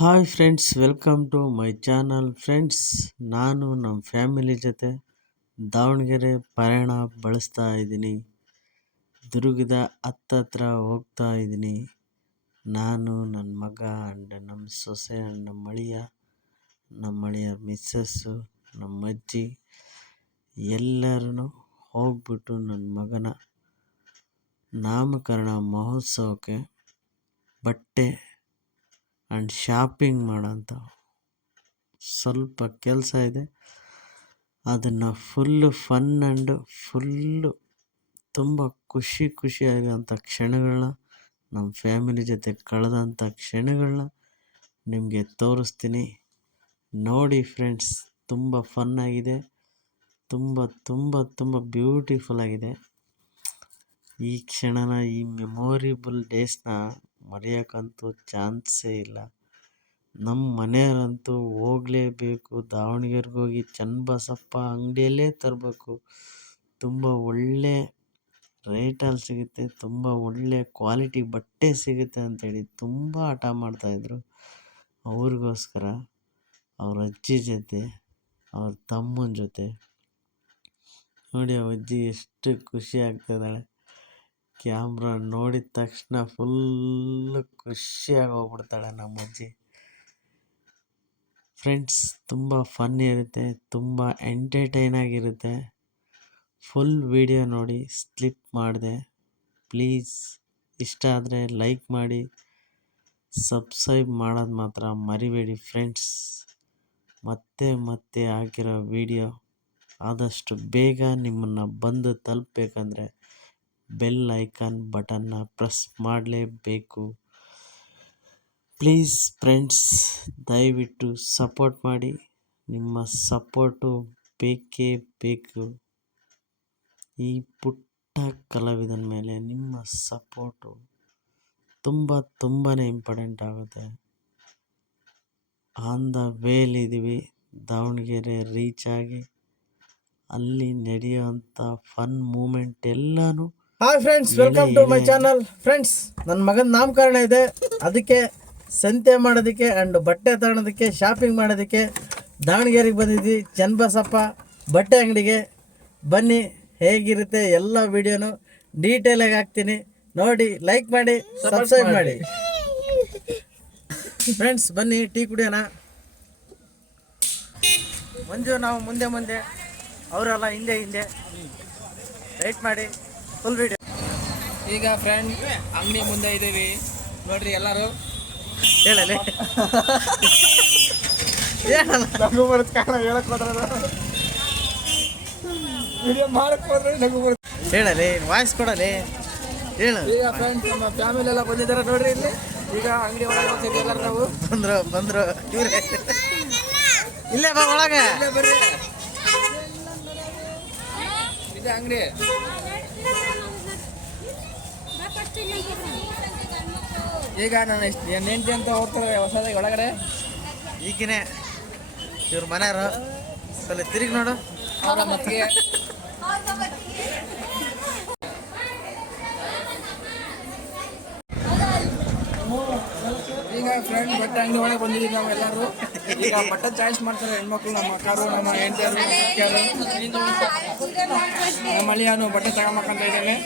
Hi friends, welcome to my channel. Friends, ನಾನು ನಮ್ಮ family ಜೊತೆ ದಾವಣಗೆರೆ ಪಯಣ ಬಳಸ್ತಾ ಇದ್ದೀನಿ. ದುರ್ಗದ ಹತ್ತತ್ರ ಹೋಗ್ತಾ ಇದ್ದೀನಿ. ನಾನು, ನನ್ನ ಮಗ ಆ್ಯಂಡ್ ನಮ್ಮ ಸೊಸೆ ಆ್ಯಂಡ್ ನಮ್ಮ ಅಳಿಯ ಮಿಸ್ಸಸ್ಸು, ನಮ್ಮ ಅಜ್ಜಿ ಎಲ್ಲರೂ ಹೋಗ್ಬಿಟ್ಟು ನನ್ನ ಮಗನ ನಾಮಕರಣ ಮಹೋತ್ಸವಕ್ಕೆ ಬಟ್ಟೆ ಆ್ಯಂಡ್ ಶಾಪಿಂಗ್ ಮಾಡೋಂಥ ಸ್ವಲ್ಪ ಕೆಲಸ ಇದೆ. ಅದನ್ನು ಫುಲ್ಲು ಫನ್ ಆ್ಯಂಡ್ ಫುಲ್ಲು ತುಂಬ ಖುಷಿಯಾಗೋಂಥ ಕ್ಷಣಗಳನ್ನ, ನಮ್ಮ ಫ್ಯಾಮಿಲಿ ಜೊತೆ ಕಳೆದಂಥ ಕ್ಷಣಗಳನ್ನ ನಿಮಗೆ ತೋರಿಸ್ತೀನಿ. ನೋಡಿ ಫ್ರೆಂಡ್ಸ್, ತುಂಬ ಫನ್ನಾಗಿದೆ, ತುಂಬ ಬ್ಯೂಟಿಫುಲ್ ಆಗಿದೆ. ಈ ಕ್ಷಣನ, ಈ ಮೆಮೊರೇಬಲ್ ಡೇಸ್ನ ಮರೆಯೋಕ್ಕಂತೂ ಚಾನ್ಸೇ ಇಲ್ಲ. ನಮ್ಮ ಮನೆಯವರಂತೂ ಹೋಗಲೇಬೇಕು. ದಾವಣಗೆರೆಗೆ ಹೋಗಿ ಚನ್ನಬಸಪ್ಪ ಅಂಗಡಿಯಲ್ಲೇ ತರಬೇಕು. ತುಂಬ ಒಳ್ಳೆ ರೇಟಲ್ಲಿ ಸಿಗುತ್ತೆ, ತುಂಬ ಒಳ್ಳೆ ಕ್ವಾಲಿಟಿ ಬಟ್ಟೆ ಸಿಗುತ್ತೆ ಅಂಥೇಳಿ ತುಂಬ ಹಠ ಮಾಡ್ತಾಯಿದ್ರು. ಅವ್ರಿಗೋಸ್ಕರ ಅವ್ರ ಅಜ್ಜಿ ಜೊತೆ, ಅವ್ರ ತಮ್ಮನ ಜೊತೆ ನೋಡಿ, ಅವ್ರ ಅಜ್ಜಿ ಎಷ್ಟು ಖುಷಿ ಆಗ್ತಿದ್ದಾಳೆ. ಕ್ಯಾಮ್ರಾ ನೋಡಿದ ತಕ್ಷಣ ಫುಲ್ಲು ಖುಷಿಯಾಗಿ ಹೋಗ್ಬಿಡ್ತಾಳೆ ನಮ್ಮ ಅಜ್ಜಿ. ಫ್ರೆಂಡ್ಸ್, ತುಂಬ ಫನ್ ಇರುತ್ತೆ, ತುಂಬ ಎಂಟರ್ಟೈನ್ ಆಗಿರುತ್ತೆ. ಫುಲ್ ವಿಡಿಯೋ ನೋಡಿ, ಸ್ಲಿಪ್ ಮಾಡಿದೆ. ಪ್ಲೀಸ್ ಇಷ್ಟ ಆದರೆ ಲೈಕ್ ಮಾಡಿ, ಸಬ್ಸ್ಕ್ರೈಬ್ ಮಾಡೋದು ಮಾತ್ರ ಮರಿಬೇಡಿ ಫ್ರೆಂಡ್ಸ್. ಮತ್ತೆ ಹಾಕಿರೋ ವಿಡಿಯೋ ಆದಷ್ಟು ಬೇಗ ನಿಮ್ಮನ್ನು ಬಂದು ತಲುಪಬೇಕಂದ್ರೆ ಬೆಲ್ ಐಕಾನ್ ಬಟನ್ನ ಪ್ರೆಸ್ ಮಾಡಲೇಬೇಕು. ಪ್ಲೀಸ್ ಫ್ರೆಂಡ್ಸ್, ದಯವಿಟ್ಟು ಸಪೋರ್ಟ್ ಮಾಡಿ. ನಿಮ್ಮ ಸಪೋರ್ಟು ಬೇಕೇ ಬೇಕು. ಈ ಪುಟ್ಟ ಕಲಾವಿದನ ಮೇಲೆ ನಿಮ್ಮ ಸಪೋರ್ಟು ತುಂಬಾ ಇಂಪಾರ್ಟೆಂಟ್ ಆಗುತ್ತೆ. ಆನ್ ದ ವೇಲಿದ್ದೀವಿ. ದಾವಣಗೆರೆ ರೀಚ್ ಆಗಿ ಅಲ್ಲಿ ನಡೆಯುವಂಥ ಫನ್ ಮೂಮೆಂಟ್ ಎಲ್ಲನೂ. Hi friends, welcome to my channel. Friends, ನನ್ನ ಮಗನ ನಾಮಕರಣ ಇದೆ. ಅದಕ್ಕೆ ಸಂತೆ ಮಾಡೋದಕ್ಕೆ ಆ್ಯಂಡ್ ಬಟ್ಟೆ ತಗೊಳೋದಕ್ಕೆ, ಶಾಪಿಂಗ್ ಮಾಡೋದಕ್ಕೆ ದಾವಣಗೆರೆಗೆ ಬಂದಿದ್ವಿ. ಚನ್ನಬಸಪ್ಪ ಬಟ್ಟೆ ಅಂಗಡಿಗೆ ಬನ್ನಿ. ಹೇಗಿರುತ್ತೆ ಎಲ್ಲ ವಿಡಿಯೋನು ಡೀಟೇಲಾಗಿ ಹಾಕ್ತೀನಿ. ನೋಡಿ, ಲೈಕ್ ಮಾಡಿ, ಸಬ್ಸ್ಕ್ರೈಬ್ ಮಾಡಿ. ಫ್ರೆಂಡ್ಸ್, ಬನ್ನಿ ಟೀ ಕುಡಿಯೋಣ. ಮಂಜು ನಾವು ಮುಂದೆ, ಅವರೆಲ್ಲ ಹಿಂದೆ ವೆಯ್ಟ್ ಮಾಡಿ. Full video. ಈಗ ಫ್ರೆಂಡ್ ಅಂಗಡಿ ಮುಂದೆ ಇದ್ದೀವಿ ನೋಡ್ರಿ. ಎಲ್ಲರೂ ಹೇಳಲಿ ನಗು ಬರುತ್ತೆ ಕಾರಣ ಹೇಳಕ್ ವಿಡಿಯೋ ಮಾಡಕ್ ಹೋದ್ರೆ ನಗು ಬರುತ್ತೆ. ಹೇಳಲಿ, ವಾಯ್ಸ್ ಕೊಡಲಿ, ಹೇಳು. ಈಗ ಫ್ರೆಂಡ್ಸ್, ನಮ್ಮ ಫ್ಯಾಮಿಲಿ ಎಲ್ಲ ಬಂದಿದ್ದಾರೆ ನೋಡ್ರಿ. ಇಲ್ಲಿ ಈಗ ಅಂಗಡಿ ಒಳಗೆ ಹೋಗ್ತೀವಿ. ಎಲ್ಲರೂ ನಾವು ಬಂದ್ರು ಇವ್ರೆ. ಇಲ್ಲೇ ಬಾ ಒಳಗೆ. ಬರ್ರಿ, ಇದೆ ಅಂಗಡಿ. ಈಗ ನಾನು ಹೆಂಡತಿ ಅಂತ ಹೋಗ್ತಾರೆ ಹೊಸದಾಗಿ ಒಳಗಡೆ. ಈಗಿನೇ ಇವ್ರ ಮನೆಯವರು ಸ್ವಲ್ಪ ತಿರುಗಿ ನೋಡು. ಅವರ ಮತ್ತಿಗೆ ಈಗ ಫ್ರೆಂಡ್ ಬಟ್ಟೆ ಅಂಗಡಿ ಒಳಗೆ ಬಂದಿದ್ದೀವಿ ನಾವು ಎಲ್ಲರೂ. ಈಗ ಬಟ್ಟೆ ಚಾಯ್ಸ್ ಮಾಡ್ತಾರೆ ಹೆಣ್ಮಕ್ಳು. ನಮ್ಮ ಅಕ್ಕರು, ನಮ್ಮ ಹೆಂಡತಿಯರು, ನಮ್ಮ ಅಳಿಯನು ಬಟ್ಟೆ ತಗೊಂಬೇಕಂತ ಇದ್ದಾನೆ.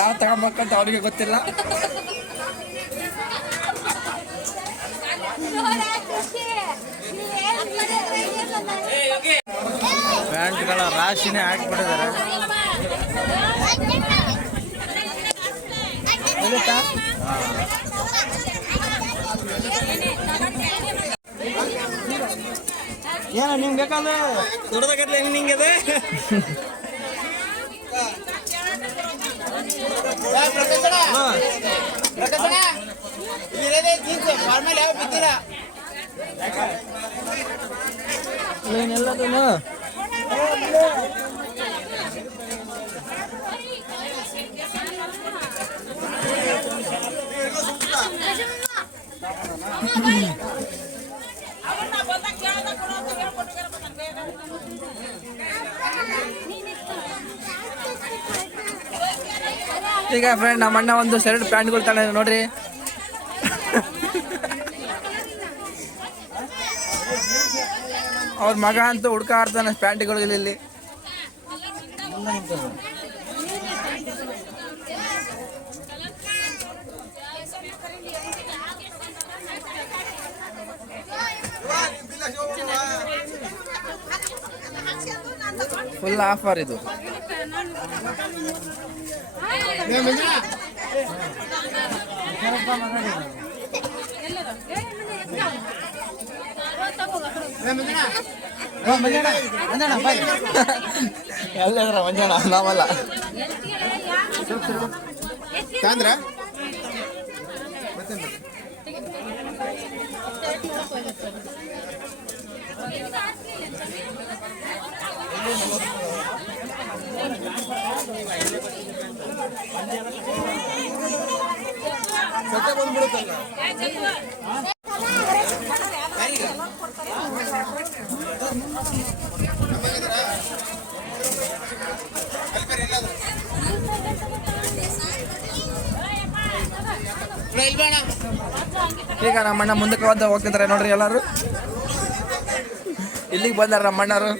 ಯಾವ ತಗೊಂಬೇಕಂತ ಅವ್ರಿಗೆ ಗೊತ್ತಿಲ್ಲ. ಪ್ಯಾಂಟ್ಗಳ ರಾಶಿನೇ ಹಾಕಿಬಿಟ್ಟಿದ್ದಾರೆ. ಏನ ನಿಮ್ಗೆ ಬೇಕಾದ್ರೆ ದೊಡ್ಡದಾಗತ್ತೆ ನಿಂಗೆ ಅದೇ. ಏನೆಲ್ಲದೂ ಈಗ ಫ್ರೆಂಡ್ ನಮ್ಮ ಅಣ್ಣ ಒಂದು ಶರ್ಟ್ ಪ್ಯಾಂಟ್ಗಳು ತಗೊಂಡಿದ್ದಾರೆ ನೋಡ್ರಿ. ಅವ್ರ ಮಗ ಅಂತೂ ಹುಡ್ಕ ಆಡ್ತಾನೆ ಪ್ಯಾಂಟ್ಗಳಿಗೆ ಇಲ್ಲಿ. ಫುಲ್ ಆಫರ್ ಇದು. ಎಲ್ಲದ್ರ ಮಂಜಣ್ಣ ನಾವಲ್ಲ ಬಂದ್ಬಿಡುತ್ತಲ್ಲ. ಈಗ ನಮ್ಮಣ್ಣ ಮುಂದಕ್ಕೆ ಹೋಗ್ತಿದ್ದಾರೆ ನೋಡ್ರಿ ಎಲ್ಲಾರು. ಇಲ್ಲಿಗೆ ಬಂದಾರ ನಮ್ಮಣ್ಣರು.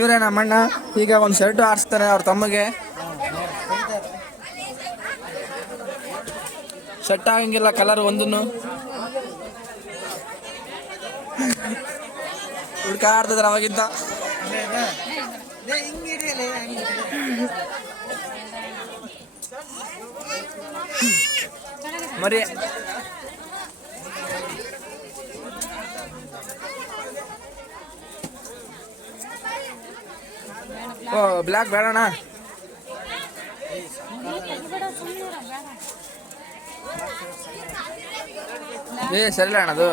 ಇವರೇ ನಮ್ಮಣ್ಣ. ಈಗ ಒಂದು ಶರ್ಟು ಆರಿಸ್ತಾರೆ ಅವ್ರ ತಮ್ಮಗೆ. ಸೆಟ್ ಆಗಂಗಿಲ್ಲ ಕಲರ್ ಒಂದನ್ನು. ಹುಡ್ಕ ಆಡ್ತಿದಾರೆ ಅವಾಗಿಂದ. ಮರಿ ಓ ಬ್ಲ್ಯಾಕ್ ಬೇಡಣ್ಣ. ಸರಿಲ್ಲ ಅಣ್ಣ ಅದು.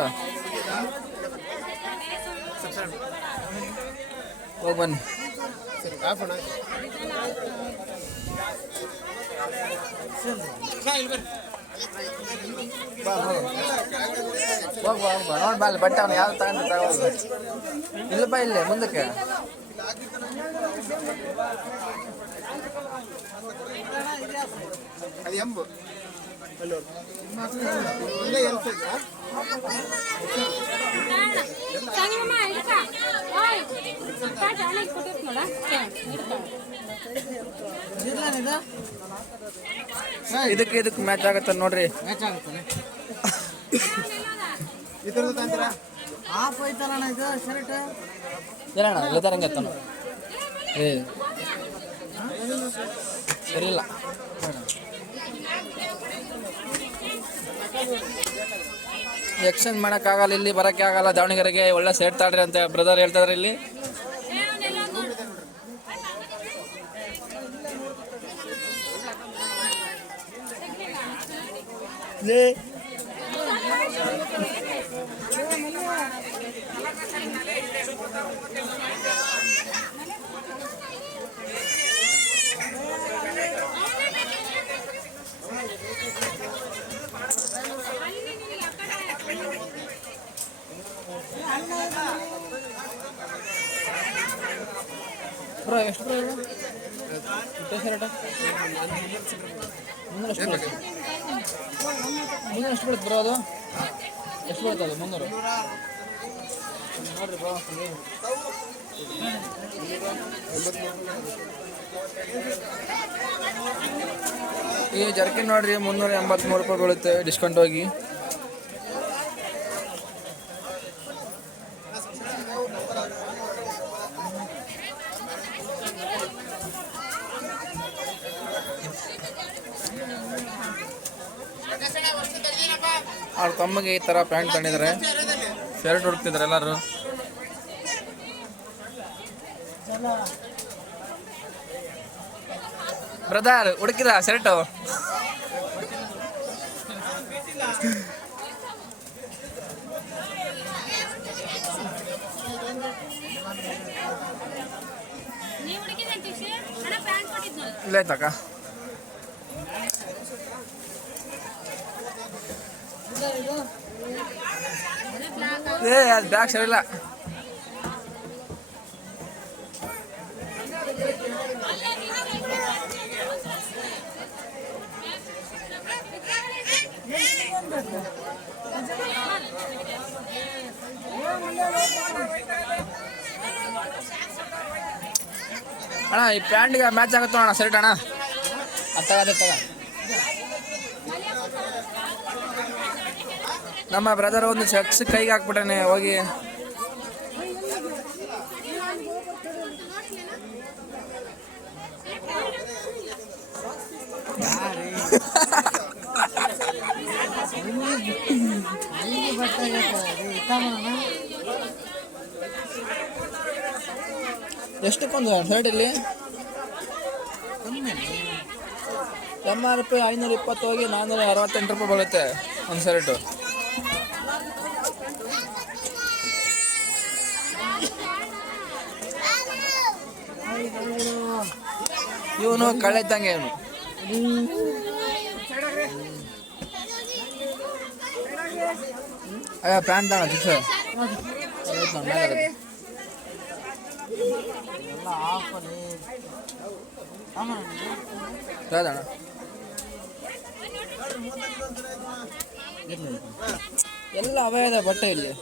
ಹೋಗಿ ಬನ್ನಿ. ನೋಡ್ಬಾ ಅಲ್ಲಿ ಬಟ್ಟೆ ಅವನು ಯಾವ್ದು ತಗೊಂಡು ಇಲ್ಲಪ್ಪ ಇಲ್ಲೇ ಮುಂದಕ್ಕೆ. ಇದಕ್ಕೆ ಮ್ಯಾಚ್ ಆಗತ್ತ ನೋಡ್ರಿ. ಸರಿ ಇಲ್ಲ ಎಕ್ಸ್ಚೇಂಜ್ ಮಾಡೋಕ್ಕಾಗಲ್ಲ, ಇಲ್ಲಿ ಬರೋಕ್ಕೆ ಆಗಲ್ಲ. ದಾವಣಗೆರೆಗೆ ಒಳ್ಳೆ ಸೆಟ್ ತಾಡ್ರಿ ಅಂತ ಬ್ರದರ್ ಹೇಳ್ತಾವ್ರೆ ಇಲ್ಲಿ. ಬ್ರೋ ಎಷ್ಟು ಬ್ರೋ ಇದು ಶರ್ಟ್ ಮುನ್ನೂರು ಎಷ್ಟು ಬೀಳುತ್ತೆ? ಮುನ್ನೂರು ಎಷ್ಟು ಬೀಳುತ್ತೆ ಬ್ರೋ ಅದು? ಎಷ್ಟು ಬೀಳುತ್ತೆ ಅದು? 300 ನೋಡಿರಿ ಬ್ರೋ. ಈ ಜರ್ಕಿನ್ ನೋಡ್ರಿ 383 ರೂಪಾಯಿ ಬೀಳುತ್ತೆ ಡಿಸ್ಕೌಂಟ್ ಹೋಗಿ. ಅವ್ರ ತಮ್ಮಗೆ ಈ ಥರ ಪ್ಯಾಂಟ್ ತಂದಿದ್ದಾರೆ. ಶರ್ಟ್ ಹುಡುಕ್ತಿದ್ದಾರೆ ಎಲ್ಲರೂ. ಬ್ರದರ್ ಹುಡುಕಿದ ಶರ್ಟು ಇಲ್ಲ ಆಯ್ತಕ್ಕ. ಅದು ಬ್ಯಾಗ್ ಸರಿಲ್ಲ. ಅಣ್ಣ ಈ ಪ್ಯಾಂಟ್ಗೆ ಮ್ಯಾಚ್ ಆಗುತ್ತೋ ಅಣ್ಣ ಶರ್ಟ್ ಅಣ್ಣ ಅದೇ ತಗ ನಮ್ಮ ಬ್ರದರ್ ಒಂದು ಶರ್ಟ್ಸ್ ಕೈಗೆ ಹಾಕ್ಬಿಟ್ಟಾನೆ ಹೋಗಿ. ಎಷ್ಟಕ್ಕೊಂದು ಶರ್ಟ್ ಇಲ್ಲಿ MRP 520 ಹೋಗಿ 468 ರೂಪಾಯಿ ಬರುತ್ತೆ ಒಂದು ಶರ್ಟು. ಇವನು ಕಳೆದಂಗೆ ಇವನು. ಪ್ಯಾಂಟ್ ಅಣ್ಣ ಸರ್ ಅಣ್ಣ ಎಲ್ಲ ಅವೇ ಇದೆ ಬಟ್ಟೆ ಇಲ್ಲಿ.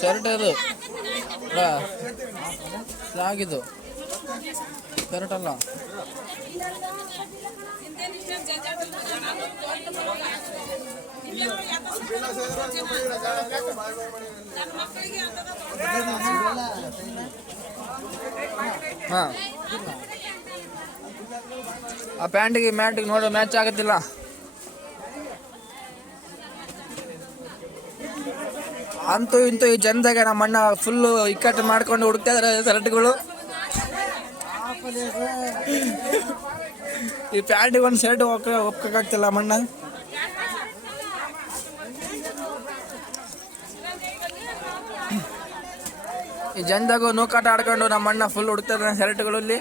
ಶರ್ಟ್ ಇದು ಆಗಿದ್ದು ಶರ್ಟ್ ಅಲ್ಲ. ಹಾಂ ಆ ಪ್ಯಾಂಟಿಗೆ ಮ್ಯಾಟಿಗೆ ನೋಡೋ ಮ್ಯಾಚ್ ಆಗುತ್ತಿಲ್ಲ. ಅಂತೂ ಇಂತೂ ಈ ಜನದಾಗ ನಮ್ಮ ಅಣ್ಣ ಫುಲ್ಲು ಇಕ್ಕಟ್ಟು ಮಾಡ್ಕೊಂಡು ಹುಡುಕ್ತಾ ಇದಾರೆ ಶರ್ಟ್ಗಳು. ಈ ಪ್ಯಾಂಟಿಗೆ ಒಂದು ಶರ್ಟ್ ಒಪ್ಕೋಕ್ಕಾಗ್ತಿಲ್ಲ ಮಣ್ಣ. ಈ ಜನದಾಗೂ ನೂಕಾಟ ಆಡ್ಕೊಂಡು ನಮ್ಮ ಅಣ್ಣ ಫುಲ್ ಹುಡುಕ್ತಾ ಇದ್ದಾನೆ ಶರ್ಟ್ಗಳಲ್ಲಿ.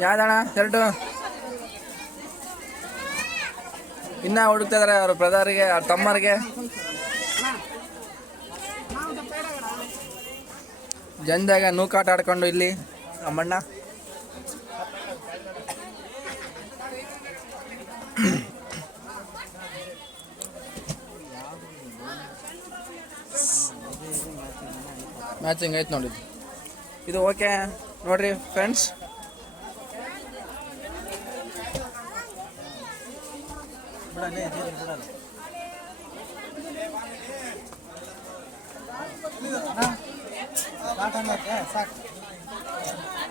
ಯಾವ್ದಣ್ಣ ಶರ್ಟು ಇನ್ನ ಹುಡುಕ್ತಾ ಇದಾರೆ ಅವ್ರ ಬ್ರದರ್ಗೆ ಅವ್ರ ತಮ್ಮರಿಗೆ. ಜನದಾಗ ನೂಕಾಟ ಆಡ್ಕೊಂಡು ಇಲ್ಲಿ ನಮ್ಮಣ್ಣ. ಮ್ಯಾಚಿಂಗ್ ಐತೆ ನೋಡಿದ್ದು ಇದು. ಓಕೆ ನೋಡ್ರಿ ಫ್ರೆಂಡ್ಸ್,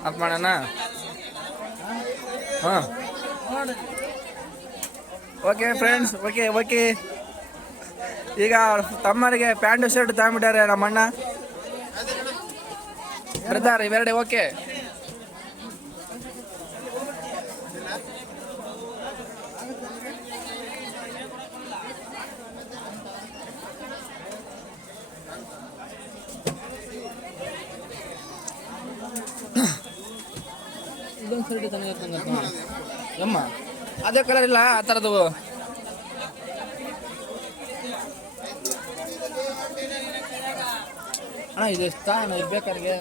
ಅಪ್ ಮಾಡೋಣ. ಹಾಂ ಓಕೆ ಫ್ರೆಂಡ್ಸ್, ಓಕೆ ಈಗ ತಮ್ಮರಿಗೆ ಪ್ಯಾಂಟು ಶರ್ಟ್ ತಗೊಂಡ್ಬಿಟ್ಟಾರೆ ನಮ್ಮಣ್ಣ ಬ್ರದರ್ ಇವೆರಡೆ. ಓಕೆ ಇದೊಂದು ಶರ್ಟ್ ಯಮ್ಮ ಅದೇ ಕಲರ್ ಇಲ್ಲ ಆ ಥರದ್ದು. ಅಣ್ಣ ಇದು ಎಷ್ಟು ಇದು ಬೇಕಾರಿಗೆ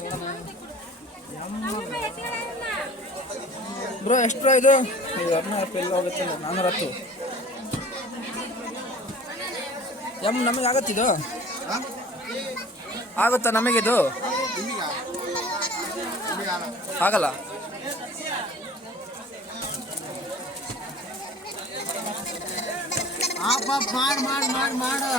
ಬ್ರೋ ಎಷ್ಟು ಇದು ಎಲ್ಲ ಹೋಗುತ್ತೆ 410 ನಮಗೆ ಆಗತ್ತಿದು ಆಗುತ್ತಾ ನಮಗಿದು ಆಗಲ್ಲ. ಮಾಡು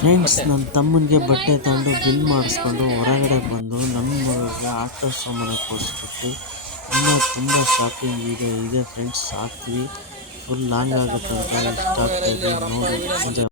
ಫ್ರೆಂಡ್ಸ್, ನನ್ನ ತಮ್ಮನಿಗೆ ಬಟ್ಟೆ ತಗೊಂಡು ಬಿಲ್ ಮಾಡಿಸ್ಕೊಂಡು ಹೊರಗಡೆ ಬಂದು ನನ್ನ ಮಗಳಿಗೆ ಆಟೋ ಸಾಮಾನು ಕೊಡಿಸ್ಬಿಟ್ಟು ಇನ್ನೂ ತುಂಬ ಶಾಪಿಂಗ್ ಇದೆ ಫ್ರೆಂಡ್ಸ್. ಹಾಕ್ತೀವಿ, ಫುಲ್ ಲಾಂಗ್ ಆಗುತ್ತೆ ಅಂತ ಇಷ್ಟ ಆಗ್ತಾಯಿದೆ ನೋಡಿ.